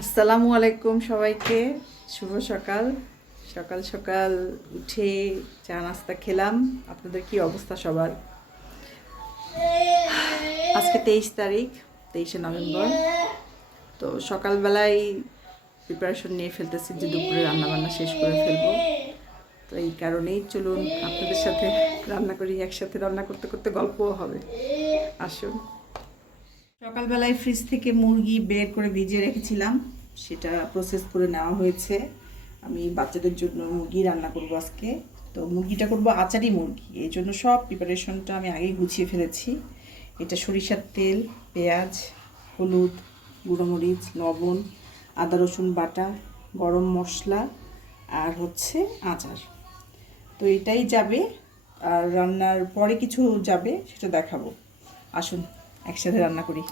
আসসালামু আলাইকুম সবাইকে। শুভ সকাল। সকাল সকাল উঠে চা নাস্তা খেলাম। আপনাদের কি অবস্থা সবার? আজকে 23 তারিখ, 23শে নভেম্বর। তো সকালবেলায় প্রিপারেশন নিয়ে ফেলতেছি যে দুপুরে রান্নাবান্না শেষ করে ফেলবো। তো এই কারণেই চলুন আপনাদের সাথে রান্না করি, একসাথে রান্না করতে করতে গল্পও হবে। আসুন। সকালবেলায় ফ্রিজ থেকে মুরগি বের করে ভিজিয়ে রেখেছিলাম, সেটা প্রসেস করে নেওয়া হয়েছে। আমি বাচ্চাদের জন্য মুরগি রান্না করব আজকে। তো মুরগিটা করব আচারি মুরগি, এই জন্য সব প্রিপারেশনটা আমি আগেই গুছিয়ে ফেলেছি। এটা সরিষার তেল, পেঁয়াজ, হলুদ, গুঁড়োমরিচ, লবণ, আদা রসুন বাটা, গরম মশলা আর হচ্ছে আচার। তো এটাই যাবে, আর রান্নার পরে কিছু যাবে সেটা দেখাবো। আসুন একসাথে রান্না করি।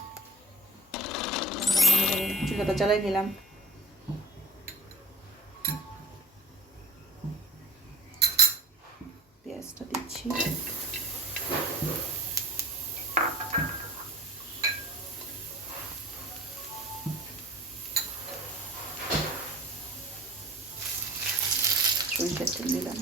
চুলাটা জ্বালাই নিলাম। পেঁয়াজটা দিচ্ছি। সরিষার তেল দিলাম।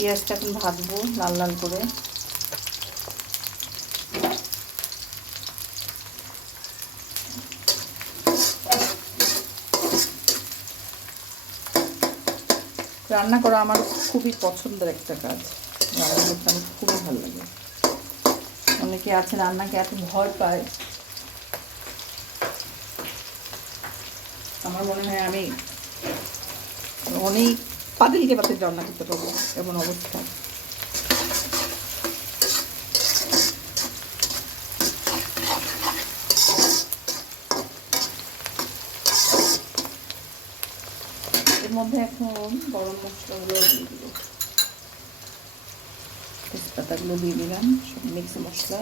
পেঁয়াজটা এখন ভাজবো লাল লাল করে। রান্না করা আমার খুবই পছন্দের একটা কাজ। রান্না করতে আমার খুবই ভালো লাগে। অনেকে আছে রান্নাকে এত ভয় পায়, আমার মনে হয় আমি অনেক পাতিলকে পাতিল রান্না করতে পারবো, এমন অবস্থা। এর মধ্যে এখন গরম মশলাগুলো দিয়ে দিব, তেজপাতাগুলো দিয়ে দিলাম, সব মিক্স মশলা।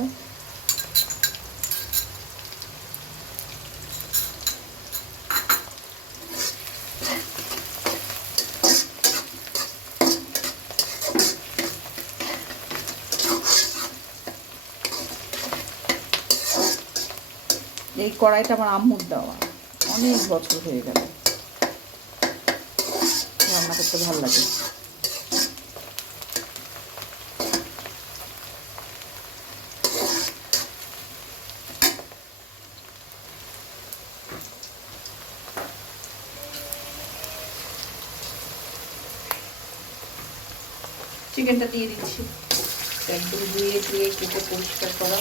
এই কড়াইটা আমার আম্মুর দেওয়া, অনেক বছর হয়ে গেল, রান্না করতে ভালো লাগে। চিকেনটা দিয়ে দিচ্ছি, একদম ধুয়ে ধুয়ে কেটে পরিষ্কার করা।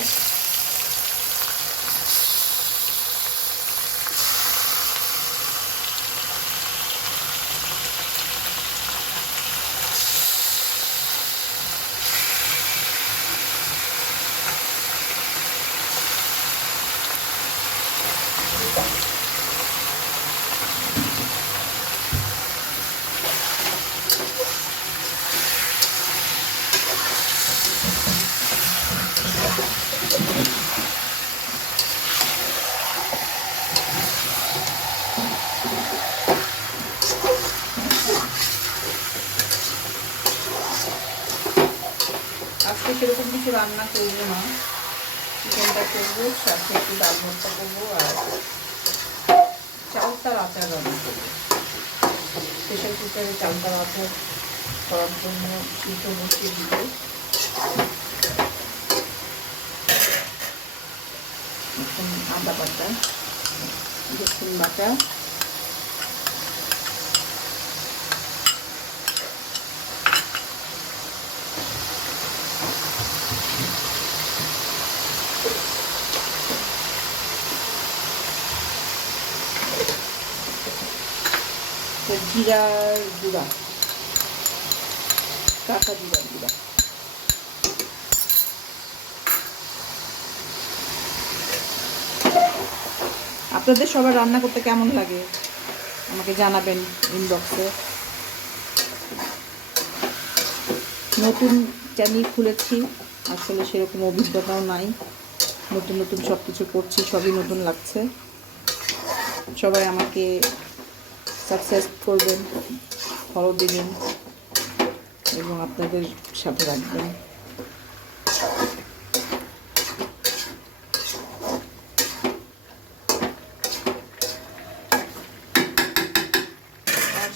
আজকে সেরকম কিছু রান্না করবো না, চিকেনটা করবো, সাথে একটু ডাল ভর্তা করবো আর চালতার আচার রান্না করবো। প্রেশার কুকারে চালতার আচার করার জন্য দুটো বসিয়ে দিব। এখন আদা বাটা, রসুন বাটা, জিরার গুঁড়া, কাঁচা জিরার গুঁড়া। আপনাদের সবার রান্না করতে কেমন লাগে আমাকে জানাবেন ইনবক্সে। নতুন চ্যানেল খুলেছি, আসলে সেরকম অভিজ্ঞতাও নাই, নতুন নতুন সব কিছু করছি, সবই নতুন লাগছে। সবাই আমাকে সাকসেস করবেন, ফলো দিবেন এবং আপনাদের সাথে রাখবেন।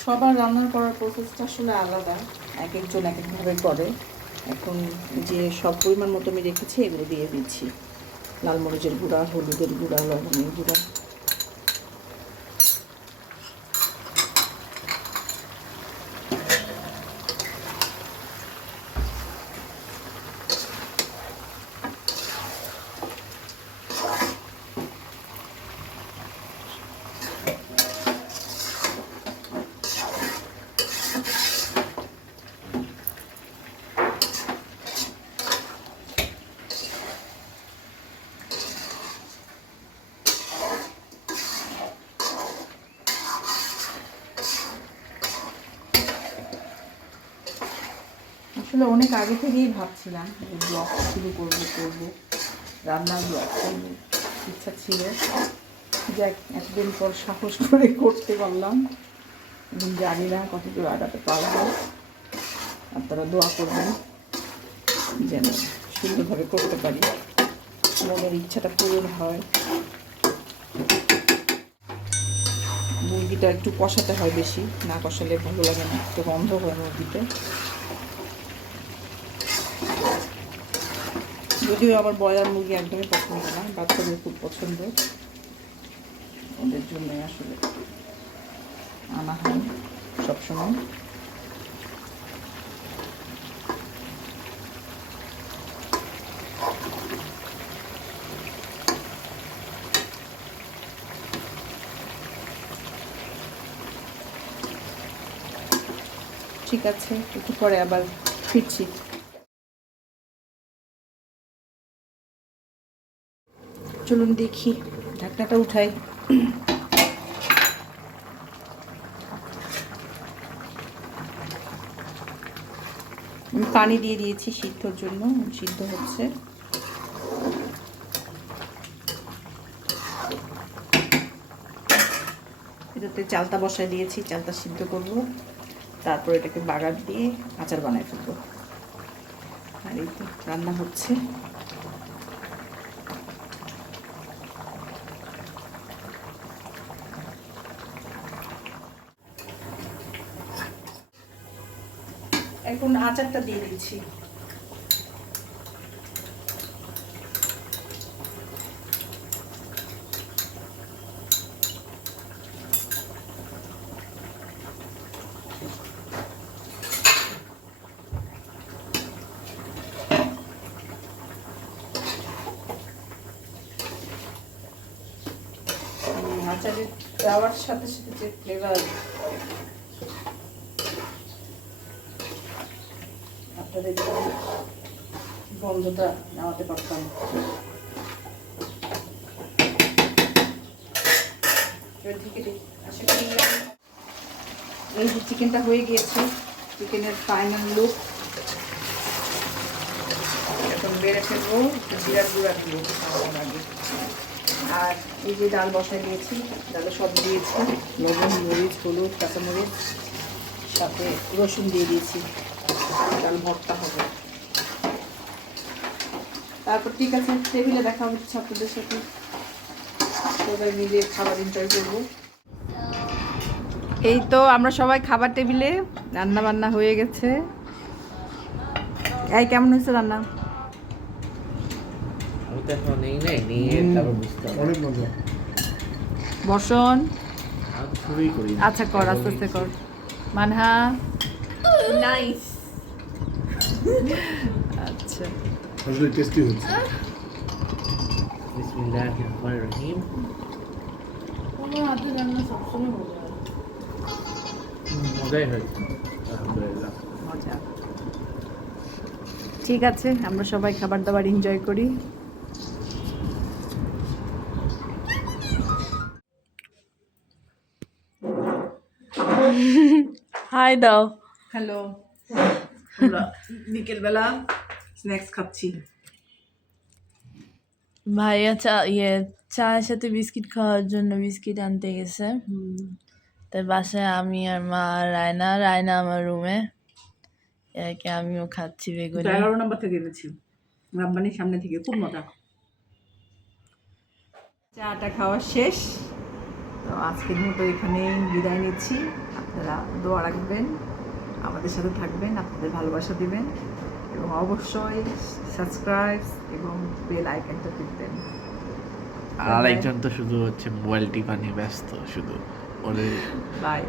সবার রান্না করার প্রসেসটা আসলে আলাদা, এক একজন এক একভাবে করে। এখন যে সব পরিমাণ মতো আমি রেখেছি এগুলো দিয়ে দিচ্ছি, লাল মরিচের গুঁড়া, হলুদের গুঁড়া, লবণের গুঁড়া। আসলে অনেক আগে থেকেই ভাবছিলাম যে ব্লগ শুরু করবো, রান্নার ব্লগ করবো, ইচ্ছা ছিল। যাক, এতদিন পর সাহস করে করতে পারলাম এবং জানি না কতদূর আগাতে পারবো। আপনারা দোয়া করবেন যেন সুন্দরভাবে করতে পারি, মনের ইচ্ছাটা পূরণ হয়। মুরগিটা একটু কষাতে হয় বেশি, না কষালে ভালো লাগে না, একটু গন্ধ হয় মুরগিতে। যদিও আমার ব্রয়লার মুরগি একদমই পছন্দ না, বাচ্চাদের খুব পছন্দ, ওদের জন্য আসলে আনা হয় সবসময়। ঠিক আছে, একটু পরে আবার ফিরছি। চলুন দেখি, ঢাকনাটা উঠাই। আমি পানি দিয়ে দিয়েছি সিদ্ধর জন্য, সিদ্ধ হচ্ছে। এটাতে চালতা বসায় দিয়েছি, চালতা সিদ্ধ করব, তারপর এটাকে বাগার দিয়ে আচার বানায় ফেলবো। আর এই তো রান্না হচ্ছে। এখন আচারটা দিয়ে দিচ্ছি। আচারের দেওয়ার সাথে সাথে যে ফ্লেভার, আপনাদের গন্ধটা নামাতে পারতাম। এই যে চিকেনটা হয়ে গিয়েছে, চিকেনের ফাইনাল লুক। এখন বেড়ে ফেলবো, জিরার গুঁড়া দিব আগে। আর এই যে ডাল বসায় দিয়েছি, ডালে সব দিয়েছি, লবণ, মরিচ, হলুদ, কাঁচামরিচ, সাথে রসুন দিয়ে দিয়েছি। ডাল ভর্তা হবে। তারপর ঠিক আছে, টেবিলে দেখা হচ্ছে আপনাদের সাথে, সবাই মিলে খাবার এনজয় করবো। এই তো আমরা সবাই খাবার টেবিলে, রান্না বান্না হয়ে গেছে। এই কেমন হয়েছে রান্না? বর্ষণ, আচ্ছা কর, আস্তে আস্তে কর। মানহা, নাইস। আচ্ছা, আসলে টেস্টি হচ্ছে। বিসমিল্লাহিররহমানিররহিম। আমার হাতের রান্না সবসময় মজাই হয়েছে, আলহামদুলিল্লাহ। মজা। ঠিক আছে, আমরা সবাই খাবার দাবার এনজয় করি। হাই দাও। হ্যালো, আমরা বিকেলবেলা স্ন্যাক্স খাচ্ছি। ভাইয়া চায়ের সাথে বিস্কিট খাওয়ার জন্য বিস্কিট আনতে গেছে। তাই বাসায় আমি আর মা আর রায়না আমার রুমে, একে আমিও খাচ্ছি বেগুনি। 11 নম্বর থেকে এনেছি রাব্বানির সামনে থেকে, খুব মজা। চাটা খাওয়া শেষ, তো আজকের মতো এখানেই বিদায় নিচ্ছি। আপনারা দোয়া রাখবেন, আমাদের সাথে থাকবেন, আপনাদের ভালোবাসা দিবেন এবং অবশ্যই সাবস্ক্রাইব এবং বেল আইকনটা টিপবেন। আরেকজন তো শুধু হচ্ছে মোবাইল টিপা নিয়ে ব্যস্ত শুধু ওরে বাই।